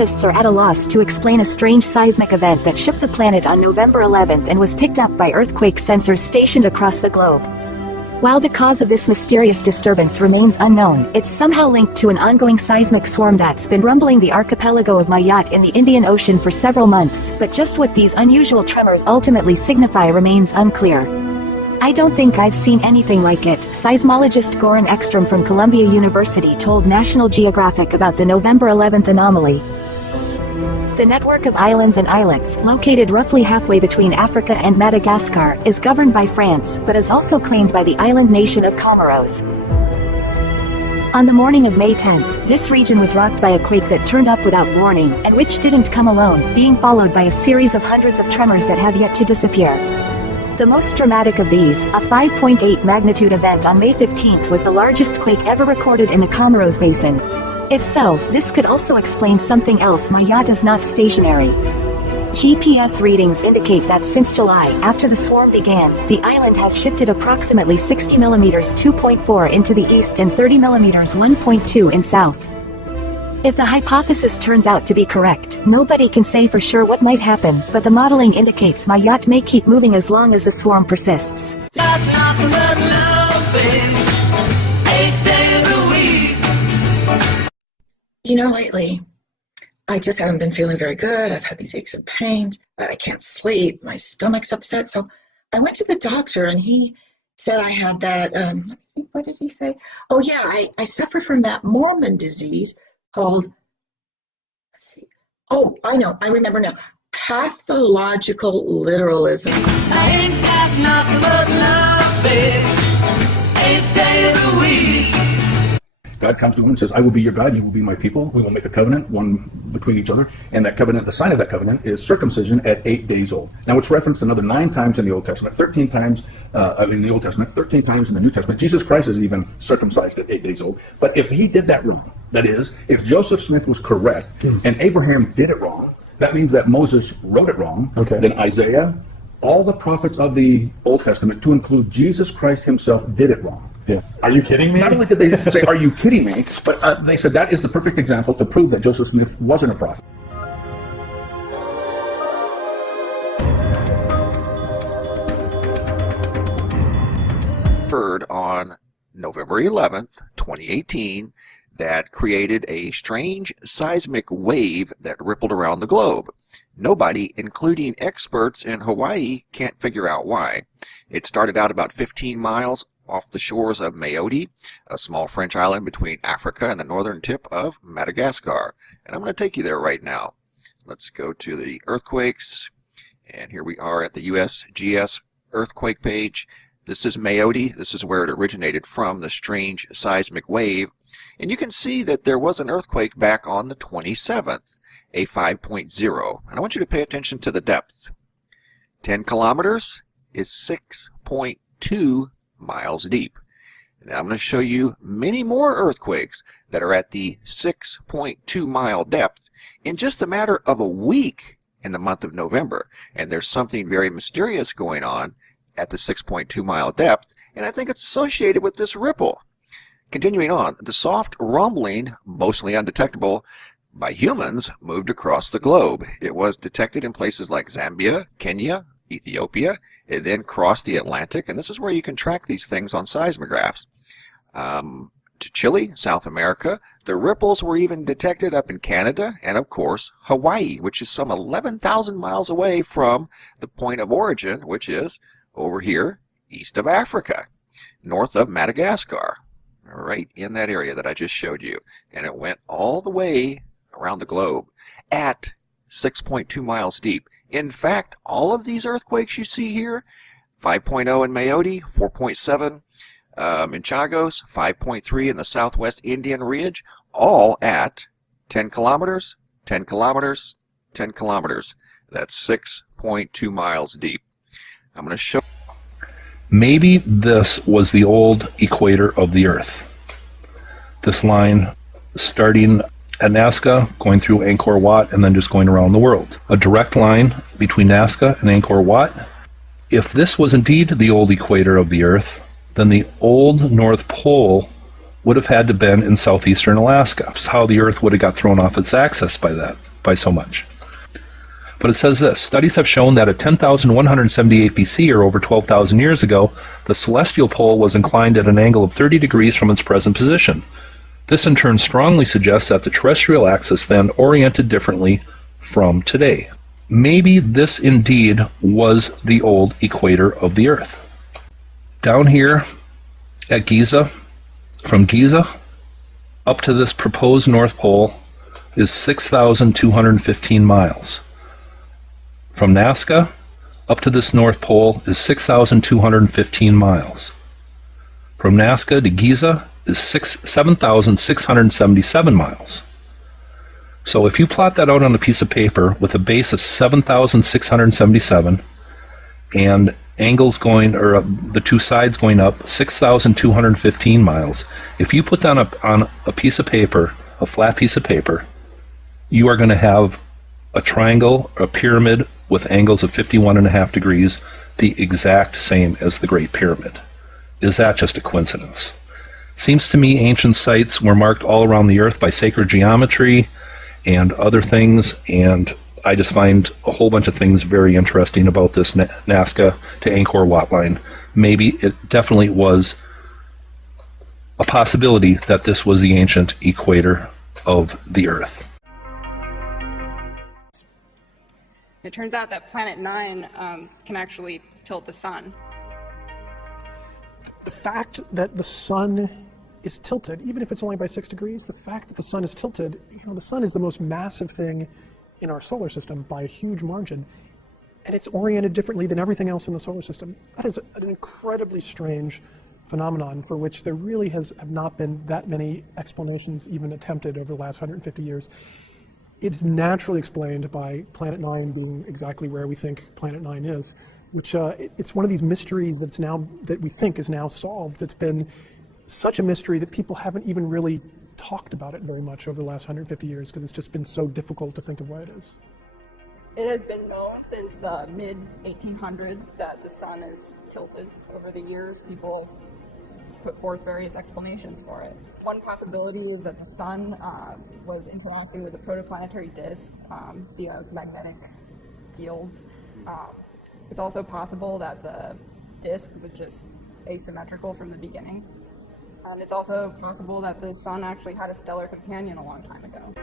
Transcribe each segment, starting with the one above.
scientists are at a loss to explain a strange seismic event that shook the planet on November 11th and was picked up by earthquake sensors stationed across the globe. While the cause of this mysterious disturbance remains unknown, it's somehow linked to an ongoing seismic swarm that's been rumbling the archipelago of Mayotte in the Indian Ocean for several months, but just what these unusual tremors ultimately signify remains unclear. "I don't think I've seen anything like it," seismologist Goran Ekstrom from Columbia University told National Geographic about the November 11th anomaly. The network of islands and islets, located roughly halfway between Africa and Madagascar, is governed by France, but is also claimed by the island nation of Comoros. On the morning of May 10th, this region was rocked by a quake that turned up without warning, and which didn't come alone, being followed by a series of hundreds of tremors that have yet to disappear. The most dramatic of these, a 5.8 magnitude event on May 15th, was the largest quake ever recorded in the Comoros Basin. If so, this could also explain something else. Mayotte is not stationary. GPS readings indicate that since July, after the swarm began, the island has shifted approximately 60 mm 2.4 into the east and 30 mm 1.2 in south. If the hypothesis turns out to be correct, nobody can say for sure what might happen, but the modeling indicates Mayotte may keep moving as long as the swarm persists. You know, lately, I just haven't been feeling very good. I've had these aches and pains. I can't sleep. My stomach's upset. So I went to the doctor, and he said I had that, what did he say? Oh, yeah, I suffer from that Mormon disease called, let's see. Oh, I know. I remember now. Pathological literalism. I ain't got nothing but love, babe. 8 days a week. God comes to him and says, "I will be your God, you will be my people. We will make a covenant, one between each other." And that covenant, the sign of that covenant, is circumcision at 8 days old. Now, it's referenced another 9 times in the Old Testament, 13 times in the Old Testament, 13 times in the New Testament. Jesus Christ is even circumcised at 8 days old. But if he did that wrong, that is, if Joseph Smith was correct and Abraham did it wrong, that means that Moses wrote it wrong. Okay. Then Isaiah, all the prophets of the Old Testament, to include Jesus Christ himself, did it wrong. Yeah. Are you kidding me? Not only did they say, "Are you kidding me?" but they said that is the perfect example to prove that Joseph Smith wasn't a prophet. Heard on November 11th, 2018, that created a strange seismic wave that rippled around the globe. Nobody, including experts in Hawaii, can't figure out why. It started out about 15 miles off the shores of Mayotte, a small French island between Africa and the northern tip of Madagascar. And I'm going to take you there right now. Let's go to the earthquakes. And here we are at the USGS earthquake page. This is Mayotte. This is where it originated from, the strange seismic wave. And you can see that there was an earthquake back on the 27th, a 5.0. And I want you to pay attention to the depth. 10 kilometers is 6.2 miles deep. Now I'm going to show you many more earthquakes that are at the 6.2 mile depth in just a matter of a week in the month of November. And there's something very mysterious going on at the 6.2 mile depth, and I think it's associated with this ripple. Continuing on, the soft rumbling, mostly undetectable by humans, moved across the globe. It was detected in places like Zambia, Kenya, Ethiopia. It then crossed the Atlantic, and this is where you can track these things on seismographs. To Chile, South America. The ripples were even detected up in Canada and, of course, Hawaii, which is some 11,000 miles away from the point of origin, which is over here, east of Africa, north of Madagascar, right in that area that I just showed you. And it went all the way around the globe at 6.2 miles deep. In fact, all of these earthquakes you see here, 5.0 in Mayotte, 4.7 in Chagos, 5.3 in the southwest Indian Ridge, all at 10 kilometers, 10 kilometers, 10 kilometers. That's 6.2 miles deep. I'm going to show. Maybe this was the old equator of the Earth. This line starting at Nazca, going through Angkor Wat, and then just going around the world. A direct line between Nazca and Angkor Wat. If this was indeed the old equator of the Earth, then the old North Pole would have had to been in southeastern Alaska. That's how the Earth would have got thrown off its axis by that. by so much. But it says this: studies have shown that at 10,178 BC, or over 12,000 years ago, the celestial pole was inclined at an angle of 30 degrees from its present position. This in turn strongly suggests that the terrestrial axis then oriented differently from today. Maybe this indeed was the old equator of the Earth. Down here at Giza, from Giza up to this proposed North Pole is 6,215 miles. From Nazca up to this North Pole is 6,215 miles. From Nazca to Giza is 7,677 miles. So if you plot that out on a piece of paper with a base of 7,677 and angles going, or the two sides going up 6,215 miles, if you put that up on a piece of paper, a flat piece of paper, you are going to have a triangle, a pyramid with angles of 51.5 degrees, the exact same as the Great Pyramid. Is that just a coincidence? Seems to me ancient sites were marked all around the Earth by sacred geometry and other things, and I just find a whole bunch of things very interesting about this Nazca to Angkor Wat line. Maybe it definitely was a possibility that this was the ancient equator of the Earth. It turns out that Planet 9 can actually tilt the sun. The fact that the sun is tilted, even if it's only by 6 degrees, the fact that the sun is tilted, the sun is the most massive thing in our solar system by a huge margin, and it's oriented differently than everything else in the solar system. That is an incredibly strange phenomenon for which there really have not been that many explanations even attempted over the last 150 years. It's naturally explained by Planet 9 being exactly where we think Planet 9 is, which it's one of these mysteries that we think is now solved. That's been such a mystery that people haven't even really talked about it very much over the last 150 years because it's just been so difficult to think of why it is. It has been known since the mid-1800s that the sun is tilted. Over the years, people put forth various explanations for it. One possibility is that the sun was interacting with the protoplanetary disk via magnetic fields. It's also possible that the disk was just asymmetrical from the beginning. And it's also possible that the sun actually had a stellar companion a long time ago.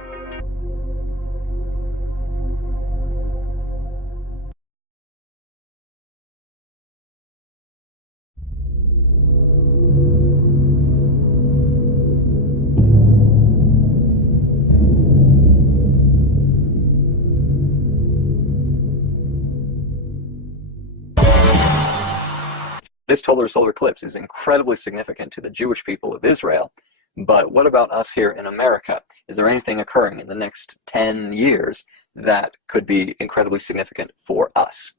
This total solar eclipse is incredibly significant to the Jewish people of Israel, but what about us here in America? Is there anything occurring in the next 10 years that could be incredibly significant for us?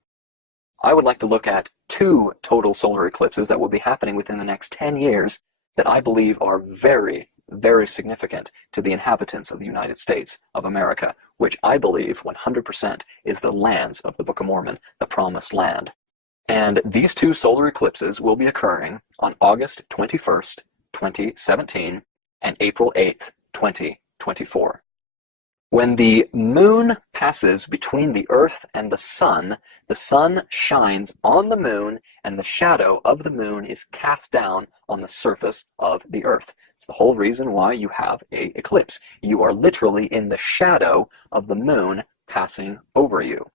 I would like to look at 2 total solar eclipses that will be happening within the next 10 years that I believe are very, very significant to the inhabitants of the United States of America, which I believe 100% is the lands of the Book of Mormon, the Promised Land. And these 2 solar eclipses will be occurring on August 21st, 2017 and April 8th, 2024. When the moon passes between the Earth and the sun shines on the moon and the shadow of the moon is cast down on the surface of the Earth. It's the whole reason why you have an eclipse. You are literally in the shadow of the moon passing over you.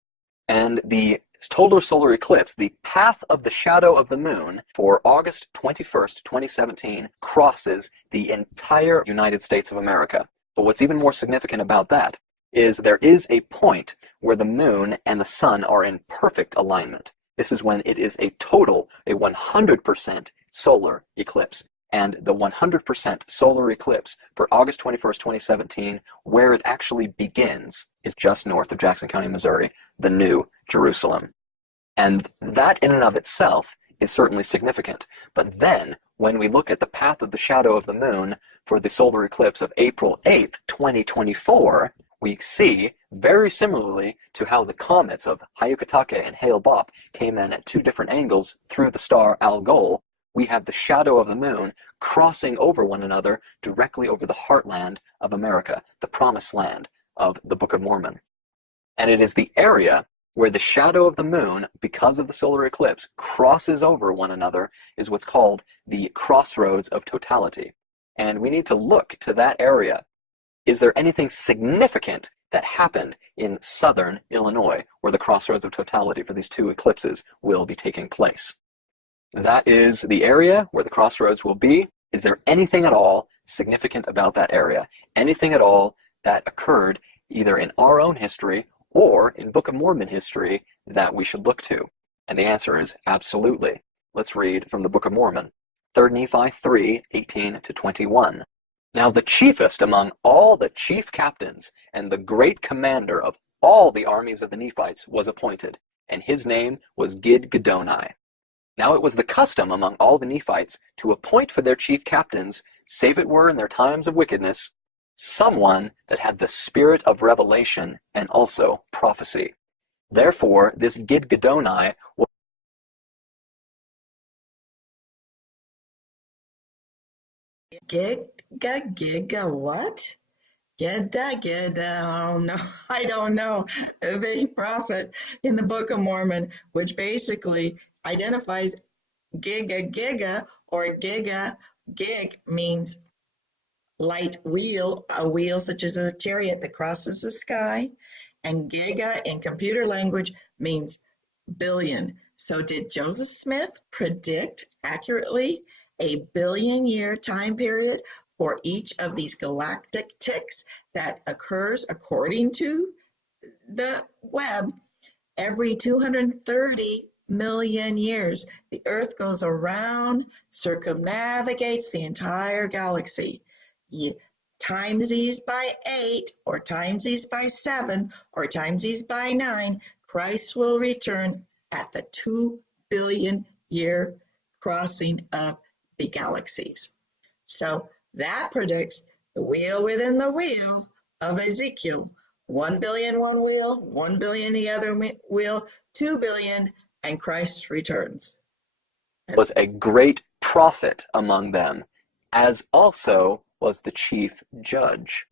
And the total solar eclipse, the path of the shadow of the moon for August 21st, 2017 crosses the entire United States of America. But what's even more significant about that is there is a point where the moon and the sun are in perfect alignment. This is when it is a 100% solar eclipse. And the 100% solar eclipse for August 21st, 2017, where it actually begins, is just north of Jackson County, Missouri, the New Jerusalem. And that in and of itself is certainly significant. But then, when we look at the path of the shadow of the moon for the solar eclipse of April 8th, 2024, we see, very similarly to how the comets of Hyakutake and Hale-Bopp came in at 2 different angles through the star Algol, we have the shadow of the moon crossing over one another directly over the heartland of America, the Promised Land, of the Book of Mormon. And it is the area where the shadow of the moon, because of the solar eclipse, crosses over one another, is what's called the crossroads of totality. And we need to look to that area. Is there anything significant that happened in southern Illinois, where the crossroads of totality for these two eclipses will be taking place? That is the area where the crossroads will be. Is there anything at all significant about that area? Anything at all that occurred either in our own history or in Book of Mormon history that we should look to? And the answer is absolutely. Let's read from the Book of Mormon, 3 Nephi 3, 18 to 21. Now the chiefest among all the chief captains and the great commander of all the armies of the Nephites was appointed, and his name was Gidgiddoni. Now it was the custom among all the Nephites to appoint for their chief captains, save it were in their times of wickedness, someone that had the spirit of revelation and also prophecy. Therefore, this Gidgiddoni was Giga what? Geda, oh no, I don't know. The prophet in the Book of Mormon, which basically identifies giga or gig means light wheel, a wheel such as a chariot that crosses the sky, and giga in computer language means billion. So did Joseph Smith predict accurately a billion-year time period for each of these galactic ticks that occurs according to the web every 230 million years? The Earth goes around, circumnavigates the entire galaxy. You times these by 8, or times these by 7, or times these by 9, Christ will return at the 2 billion year crossing of the galaxies. So that predicts the wheel within the wheel of Ezekiel. 1 billion one wheel, 1 billion the other wheel, 2 billion, and Christ returns. Was a great prophet among them, as also was the chief judge.